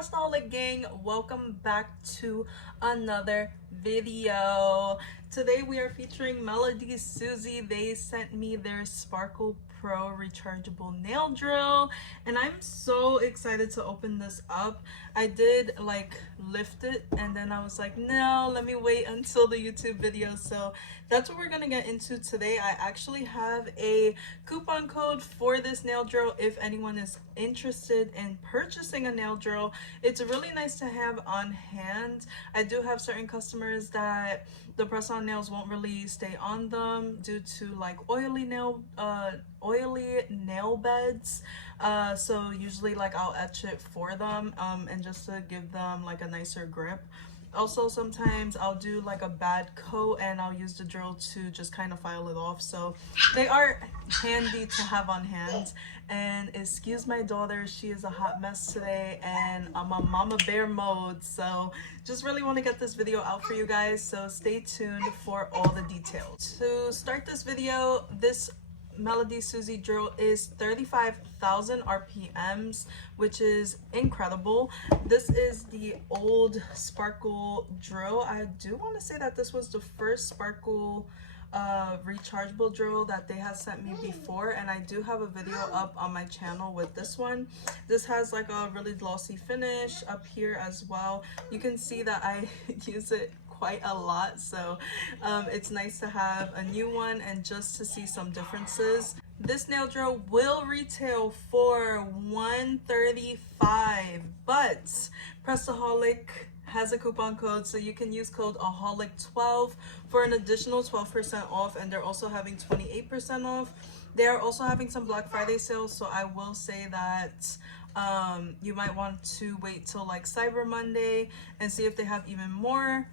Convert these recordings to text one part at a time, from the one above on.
Pressedaholic gang, welcome back to another video. Today we are featuring Melody Susie. They sent me their Sparkle Pro rechargeable nail drill and I'm so excited to open this up. I did lift it and then I was like, no, let me wait until the YouTube video. So that's what we're gonna get into today. I actually have a coupon code for this nail drill if anyone is interested in purchasing a nail drill. It's really nice to have on hand. I do have certain customers that the press-on nails won't really stay on them due to oily nail beds, so usually I'll etch it for them and just to give them a nicer grip. Also, sometimes I'll do a bad coat and I'll use the drill to just kind of file it off. So they are handy to have on hand. And excuse my daughter, she is a hot mess today and I'm on mama bear mode. So just really want to get this video out for you guys. So stay tuned for all the details. To start this video, this Melody Susie drill is 35,000 RPMs, which is incredible. This is the old Sparkle drill. I do want to say that this was the first Sparkle rechargeable drill that they had sent me before, and I do have a video up on my channel with this one. This has a really glossy finish up here as well. You can see that I use it quite a lot, so it's nice to have a new one and just to see some differences. This nail drill will retail for $135, but Pressedaholic has a coupon code, so you can use code AHOLIC12 for an additional 12% off, and they're also having 28% off. They are also having some Black Friday sales, so I will say that you might want to wait till Cyber Monday and see if they have even more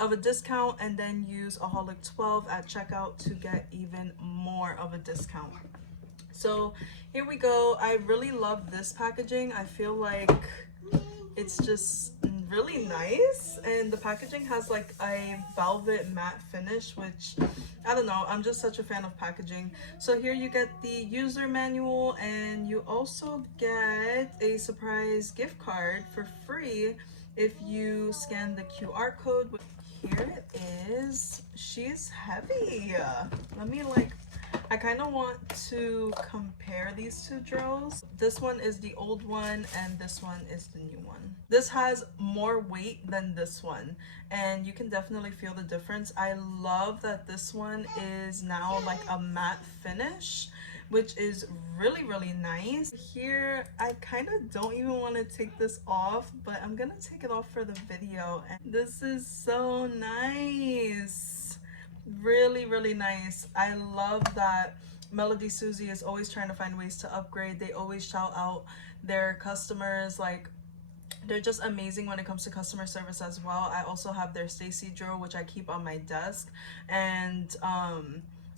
of a discount, and then use AHOLIC12 at checkout to get even more of a discount. So here we go. I really love this packaging. I feel like it's just really nice, and the packaging has a velvet matte finish, which I don't know, I'm just such a fan of packaging. So here you get the user manual, and you also get a surprise gift card for free if you scan the QR code. Here it is. She's heavy. Let me I kind of want to compare these two drills. This one is the old one and this one is the new one. This has more weight than this one, and you can definitely feel the difference. I love that this one is now a matte finish, which is really nice. Here I kind of don't even want to take this off, but I'm gonna take it off for the video, and this is so nice. Really nice. I love that Melody Susie is always trying to find ways to upgrade. They always shout out their customers. They're just amazing when it comes to customer service as well. I also have their Stacy drill, which I keep on my desk, and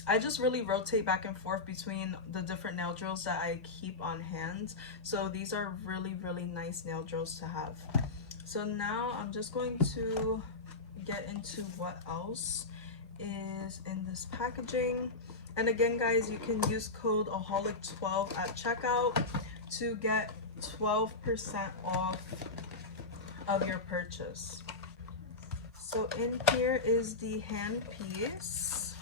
I just really rotate back and forth between the different nail drills that I keep on hand. So these are really nice nail drills to have. So now I'm just going to get into what else is in this packaging. And again, guys, you can use code AHOLIC12 at checkout to get 12% off of your purchase. So in here is the hand piece.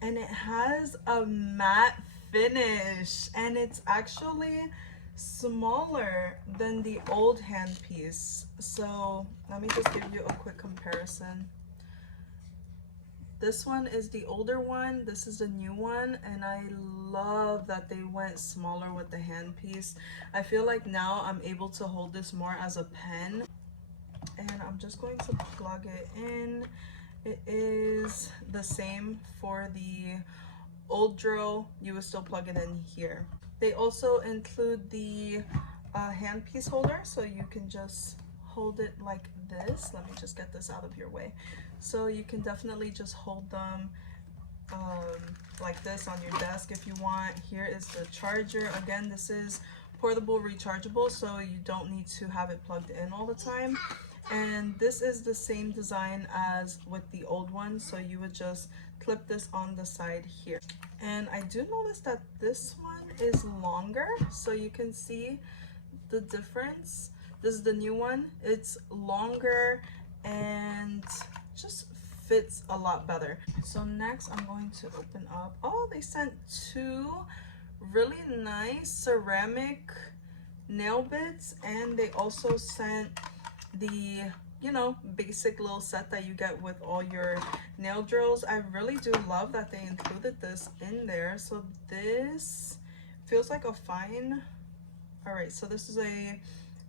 And it has a matte finish, and it's actually smaller than the old handpiece. So let me just give you a quick comparison. This one is the older one, this is the new one, and I love that they went smaller with the handpiece. I feel like now I'm able to hold this more as a pen, and I'm just going to plug it in. It is the same for the old drill. You would still plug it in here. They also include the handpiece holder, so you can just hold it like this. Let me just get this out of your way. So you can definitely just hold them like this on your desk if you want. Here is the charger. Again, this is portable rechargeable, so you don't need to have it plugged in all the time. And this is the same design as with the old one, so you would just clip this on the side here. And I do notice that this one is longer, so you can see the difference. This is the new one. It's longer and just fits a lot better. So next I'm going to open up, oh, they sent two really nice ceramic nail bits, and they also sent the, you know, basic little set that you get with all your nail drills. I really do love that they included this in there. So this feels like a fine. All right, so this is a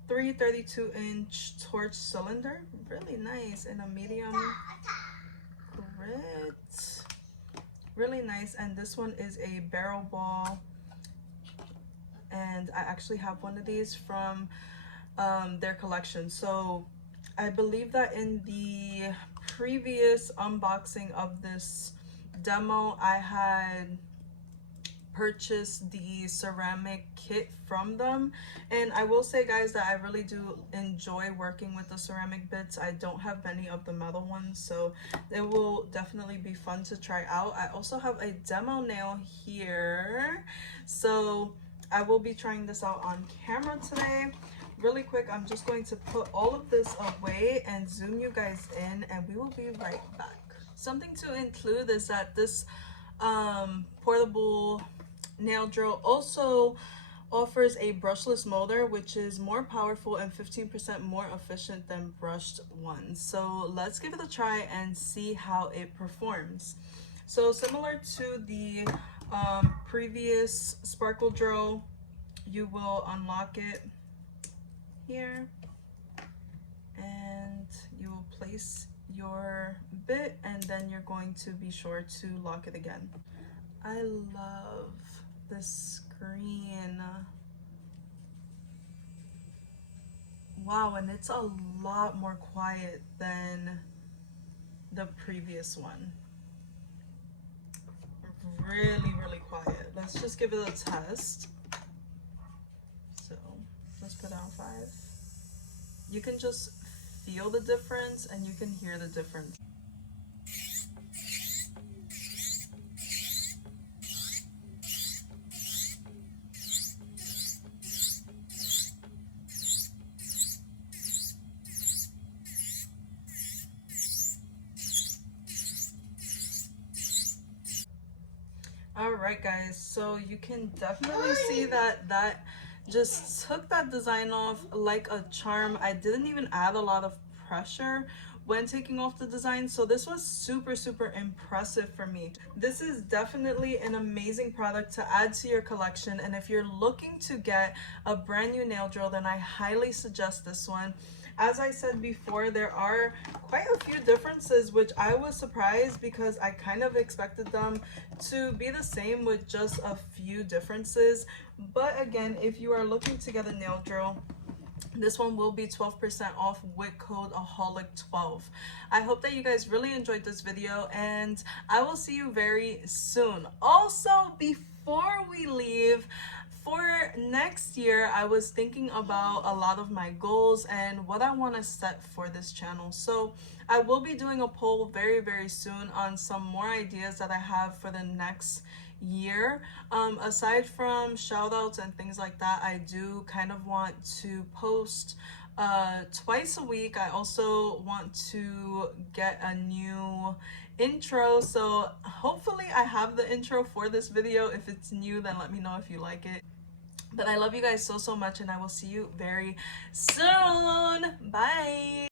332-inch torch cylinder, really nice, in a medium grit, really nice. And this one is a barrel ball, and I actually have one of these from their collection. So I believe that in the previous unboxing of this demo, I had purchased the ceramic kit from them, and I will say, guys, that I really do enjoy working with the ceramic bits. I don't have many of the metal ones, so it will definitely be fun to try out. I also have a demo nail here, so I will be trying this out on camera today. Really quick, I'm just going to put all of this away and zoom you guys in, and we will be right back. Something to include is that this portable nail drill also offers a brushless molder, which is more powerful and 15% more efficient than brushed ones. So let's give it a try and see how it performs. So similar to the previous sparkle drill, you will unlock it here, and you will place your bit, and then you're going to be sure to lock it again. I love this screen. Wow, and it's a lot more quiet than the previous one. Really, really quiet. Let's just give it a test. So let's put on 5. You can just feel the difference, and you can hear the difference. All right, guys, so you can definitely see that that just took that design off like a charm. I didn't even add a lot of pressure when taking off the design, so this was super, super impressive for me. This is definitely an amazing product to add to your collection, and if you're looking to get a brand new nail drill, then I highly suggest this one. As I said before, there are quite a few differences, which I was surprised because I kind of expected them to be the same with just a few differences. But again, if you are looking to get a nail drill, this one will be 12% off with code Aholic12. I hope that you guys really enjoyed this video, and I will see you very soon. Also, before we leave, for next year, I was thinking about a lot of my goals and what I want to set for this channel. So I will be doing a poll very, very soon on some more ideas that I have for the next year. Aside from shout outs and things like that, I do kind of want to post twice a week. I also want to get a new intro, so hopefully I have the intro for this video. If it's new, then let me know if you like it. But I love you guys so, so much, and I will see you very soon. Bye.